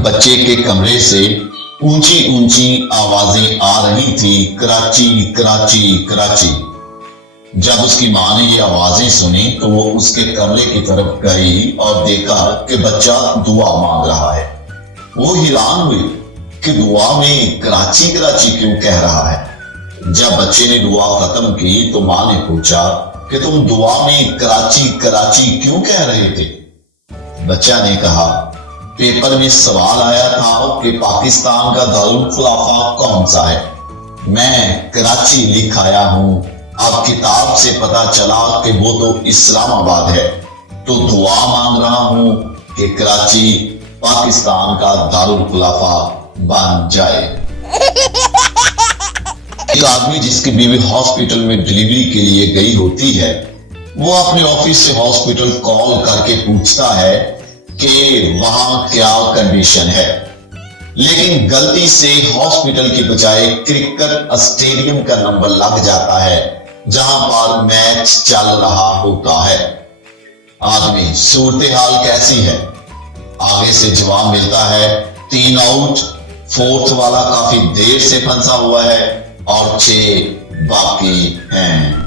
बच्चे के कमरे से ऊंची ऊंची आवाजें आ रही थी, कराची कराची कराची। जब उसकी माँ ने ये आवाजें सुनी तो वो उसके कमरे की तरफ गई और देखा कि बच्चा दुआ मांग रहा है। वो हैरान हुई कि दुआ में कराची कराची क्यों कह रहा है। जब बच्चे ने दुआ खत्म की तो माँ ने पूछा कि तुम दुआ में कराची कराची क्यों कह रहे थे। बच्चा ने कहा, पेपर में सवाल आया था कि पाकिस्तान का दारुल खुलाफा कौन सा है। मैं कराची लिख आया हूं, अब किताब से पता चला कि वो तो इस्लामाबाद है, तो दुआ मांग रहा हूं कि कराची पाकिस्तान का दारुल खुलाफा बन जाए। एक आदमी जिसकी बीवी हॉस्पिटल में डिलीवरी के लिए गई होती है, वो अपने ऑफिस से हॉस्पिटल कॉल करके पूछता है कि वहां क्या कंडीशन है, लेकिन गलती से हॉस्पिटल की बजाय क्रिकेट स्टेडियम का नंबर लग जाता है जहां पर मैच चल रहा होता है। आदमी, सूरत हाल कैसी है? आगे से जवाब मिलता है, 3 आउट, 4th वाला काफी देर से फंसा हुआ है और 6 बाकी हैं।